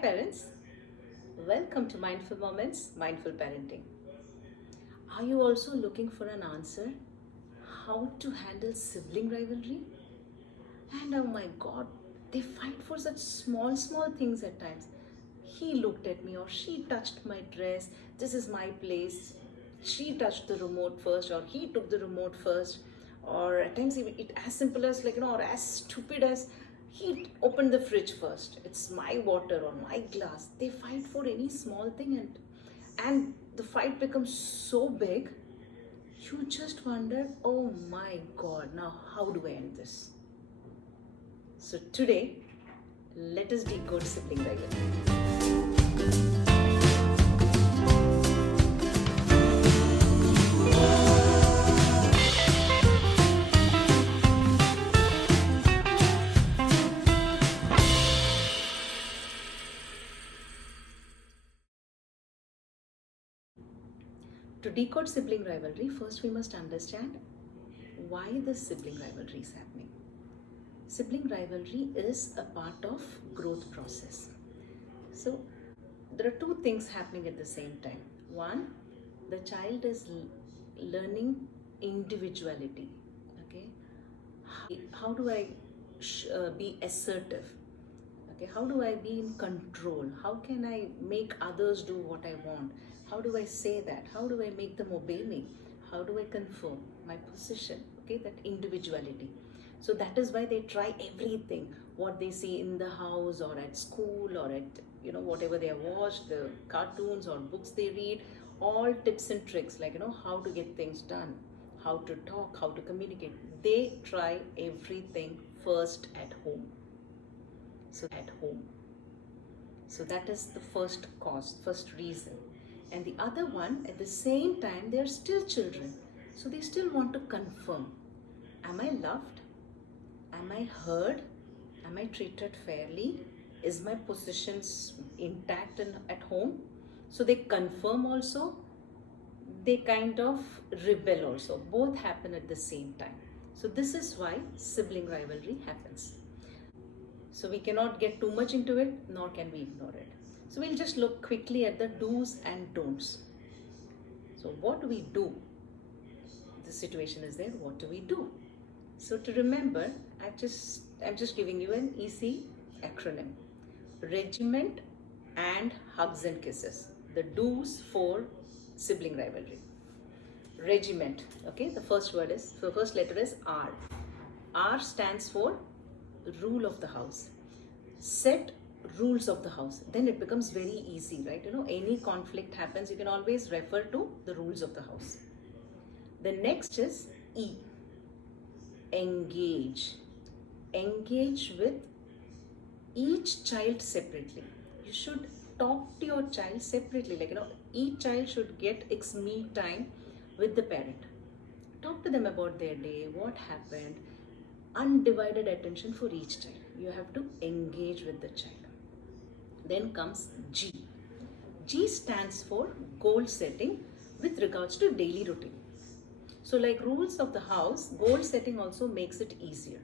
parents, welcome to Mindful Moments, Mindful Parenting. Are you also looking for an answer? How to handle sibling rivalry? And oh my god, they fight for such small things at times. He looked at me, or she touched my dress. This is my place. She touched the remote first, or he took the remote first. Or at times, it as simple as or as stupid as he opened the fridge first. It's my water or my glass. They fight for any small thing, and the fight becomes so big. You just wonder, oh my god, now how do I end this? So today, let us decode sibling rivalry. To decode sibling rivalry, first we must understand why the sibling rivalry is happening. Sibling rivalry is a part of growth process. So there are two things happening at the same time. One, the child is learning individuality. Okay, how do I be assertive? Okay, how do I be in control? How can I make others do what I want? How do I say that? How do I make them obey me? How do I confirm my position? Okay, that individuality. So that is why they try everything, what they see in the house or at school or at whatever they have watched, the cartoons or books they read, all tips and tricks like how to get things done, how to talk, how to communicate. They try everything first at home. So that is the first cause, first reason. And the other one, at the same time, they are still children. So they still want to confirm. Am I loved? Am I heard? Am I treated fairly? Is my positions intact at home? So they confirm also. They kind of rebel also. Both happen at the same time. So this is why sibling rivalry happens. So we cannot get too much into it, nor can we ignore it. So we'll just look quickly at the do's and don'ts. So what do we do? The situation is there, what do we do? So to remember, I'm just giving you an easy acronym. Regiment and hugs and kisses. The do's for sibling rivalry. Regiment, okay, the first letter is R. R stands for rule of the house. Set rules of the house. Then it becomes very easy, right? Any conflict happens, you can always refer to the rules of the house. The next is E. Engage. Engage with each child separately. You should talk to your child separately. Each child should get its me time with the parent. Talk to them about their day, what happened. Undivided attention for each child. You have to engage with the child. Then comes G. G stands for goal setting with regards to daily routine. So like rules of the house, goal setting also makes it easier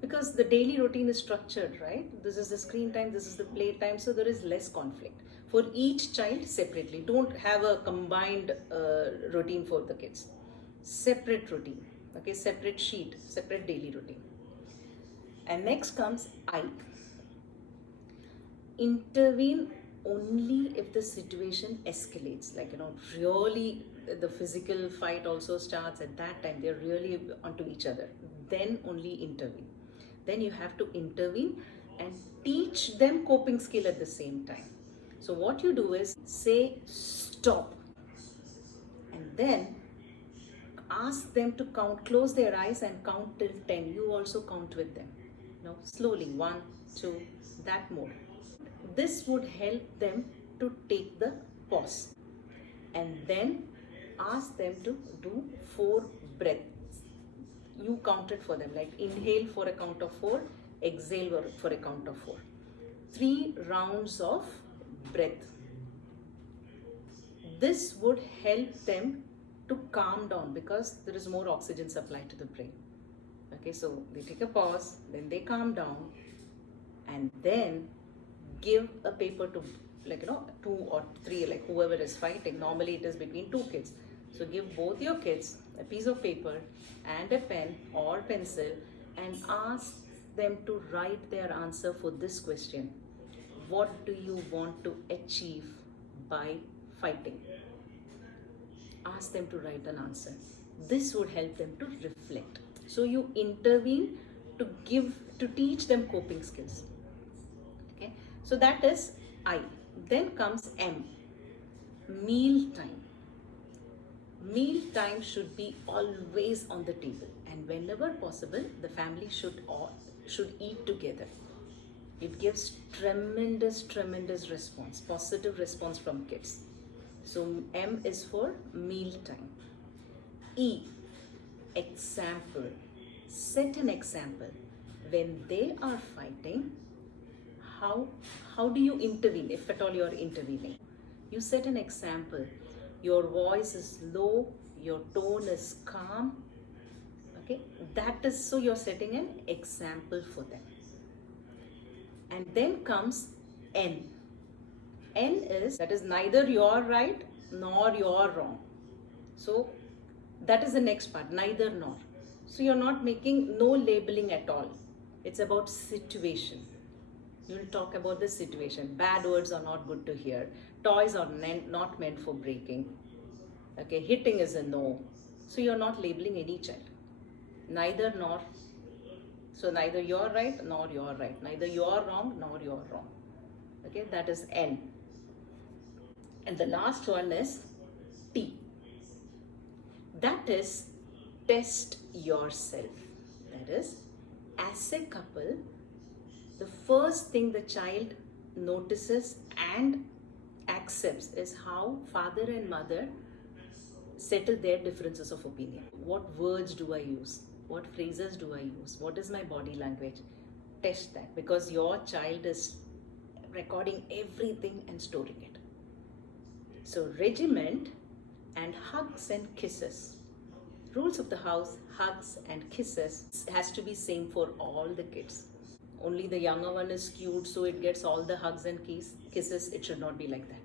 because the daily routine is structured, right? This is the screen time, this is the play time, so there is less conflict. For each child separately. Don't have a combined routine for the kids. Separate routine, okay, separate sheet, separate daily routine. And next comes I. Intervene only if the situation escalates, really the physical fight also starts. At that time they're really onto each other, then only intervene. Then you have to intervene and teach them coping skill at the same time. So what you do is say stop, and then ask them to count, close their eyes and count till 10. You also count with them, slowly, 1, 2, that more. This would help them to take the pause, and then ask them to do 4 breaths. You count it for them, like inhale for a count of 4, exhale for a count of 4. 3 rounds of breath. This would help them to calm down because there is more oxygen supply to the brain. Okay, so they take a pause, then they calm down, and then give a paper to, like, two or three, like whoever is fighting. Normally it is between two kids. So give both your kids a piece of paper and a pen or pencil and ask them to write their answer for this question. What do you want to achieve by fighting? Ask them to write an answer. This would help them to reflect. So you intervene to teach them coping skills. Okay, so that is I. Then comes M, meal time. Meal time should be always on the table, and whenever possible, the family should eat together. It gives tremendous response, positive response from kids. So M is for meal time. E, example. Set an example. When they are fighting, how do you intervene, if at all you are intervening? You set an example. Your voice is low, your tone is calm. Okay, that is, so you're setting an example for them. And then comes N. N is, that is neither you're right nor you're wrong. So that is the next part, neither nor. So you're not making no labeling at all. It's about situation. You will talk about the situation. Bad words are not good to hear. Toys are not meant for breaking. Okay, hitting is a no. So you're not labeling any child. Neither nor. So neither you're right nor you're right. Neither you're wrong nor you're wrong. Okay, that is N. And the last one is T. That is test yourself. That is, as a couple, the first thing the child notices and accepts is how father and mother settle their differences of opinion. What words do I use? What phrases do I use? What is my body language? Test that, because your child is recording everything and storing it. So regiment and hugs and kisses. Rules of the house, hugs and kisses has to be same for all the kids. Only the younger one is cute, so it gets all the hugs and kisses. It should not be like that.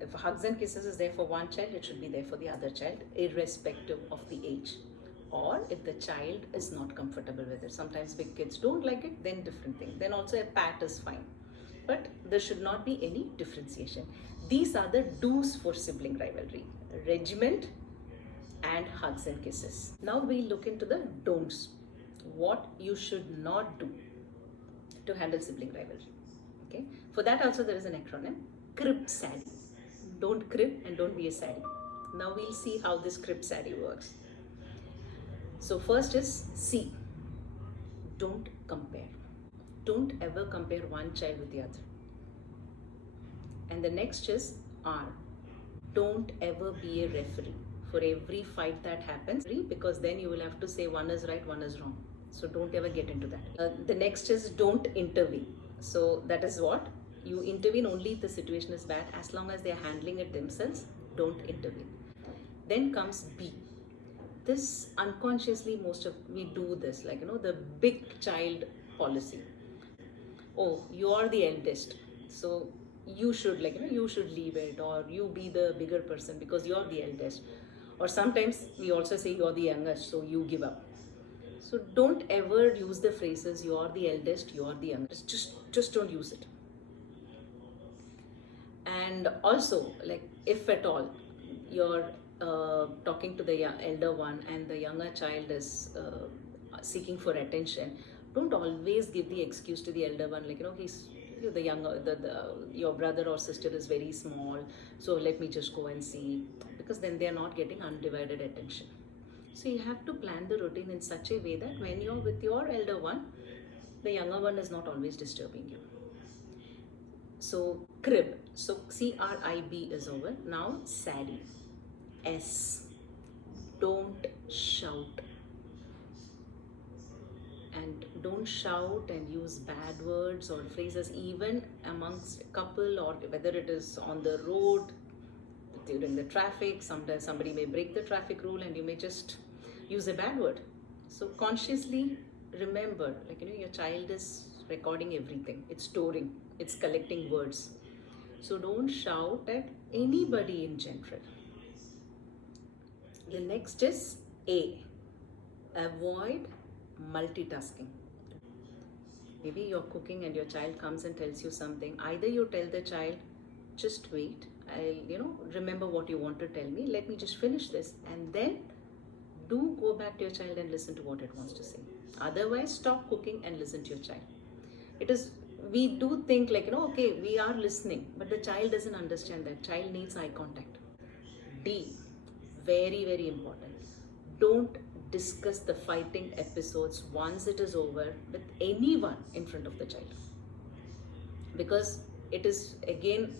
If hugs and kisses is there for one child, it should be there for the other child, irrespective of the age. Or if the child is not comfortable with it. Sometimes big kids don't like it, then different thing. Then also a pat is fine. But there should not be any differentiation. These are the do's for sibling rivalry. Regiment and hugs and kisses. Now we look into the don'ts. What you should not do to handle sibling rivalry. Okay. For that also there is an acronym. Crib saddy. Don't crib and don't be a saddy. Now we'll see how this crib saddy works. So first is C. Don't compare. Don't ever compare one child with the other. And the next is R. Don't ever be a referee for every fight that happens, because then you will have to say one is right, one is wrong. So don't ever get into that. The next is don't intervene. So that is what? You intervene only if the situation is bad. As long as they are handling it themselves, don't intervene. Then comes B. This unconsciously we do this, like, the big child policy. Oh, you are the eldest, so you should, you should leave it, or you be the bigger person because you're the eldest. Or sometimes we also say you're the youngest, so you give up. So don't ever use the phrases you're the eldest, you're the youngest. Just don't use it. And also, like, if at all you're talking to the elder one and the younger child is seeking for attention, don't always give the excuse to the elder one, like, he's the younger, your brother or sister is very small, so let me just go and see, because then they are not getting undivided attention. So you have to plan the routine in such a way that when you're with your elder one, the younger one is not always disturbing you. So crib, so CRIB is over. Now saddy, S. Don't shout. And don't shout and use bad words or phrases even amongst a couple, or whether it is on the road, during the traffic. Sometimes somebody may break the traffic rule and you may just use a bad word. So consciously remember, like, your child is recording everything. It's storing, it's collecting words. So don't shout at anybody in general. The next is A. Avoid multitasking. Maybe you're cooking and your child comes and tells you something. Either you tell the child, just wait, I'll remember what you want to tell me. Let me just finish this, and then do go back to your child and listen to what it wants to say. Otherwise, stop cooking and listen to your child. We do think like, okay, we are listening, but the child doesn't understand that. Child needs eye contact. D, very, very important. Don't discuss the fighting episodes once it is over with anyone in front of the child. Because it is, again,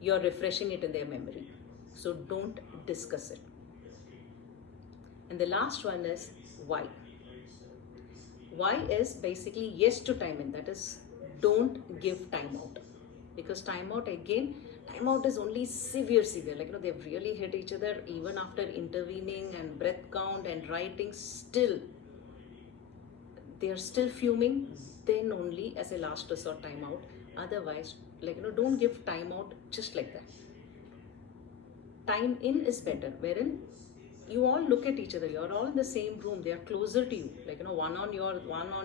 you're refreshing it in their memory. So don't discuss it. And the last one is why. Why is basically yes to time in. That is, don't give time out. Because time out is only severe. Like, they've really hit each other. Even after intervening and breath count and writing, still, they are still fuming. Then only as a last resort time out. Otherwise, don't give time out just like that. Time in is better, wherein you all look at each other. You're all in the same room. They are closer to you. One on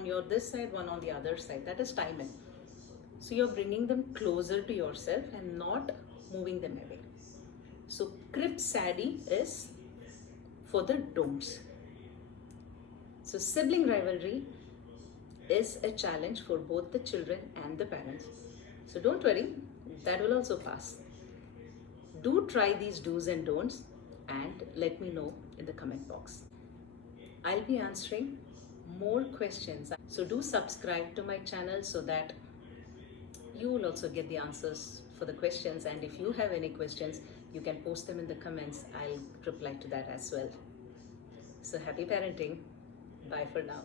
your this side, one on the other side. That is time in. So you're bringing them closer to yourself and not moving them away. So crypt saddy is for the don'ts. So sibling rivalry is a challenge for both the children and the parents. So don't worry, that will also pass. Do try these do's and don'ts and let me know in the comment box. I'll be answering more questions. So do subscribe to my channel so that you will also get the answers for the questions. And if you have any questions, you can post them in the comments. I'll reply to that as well. So happy parenting. Bye for now.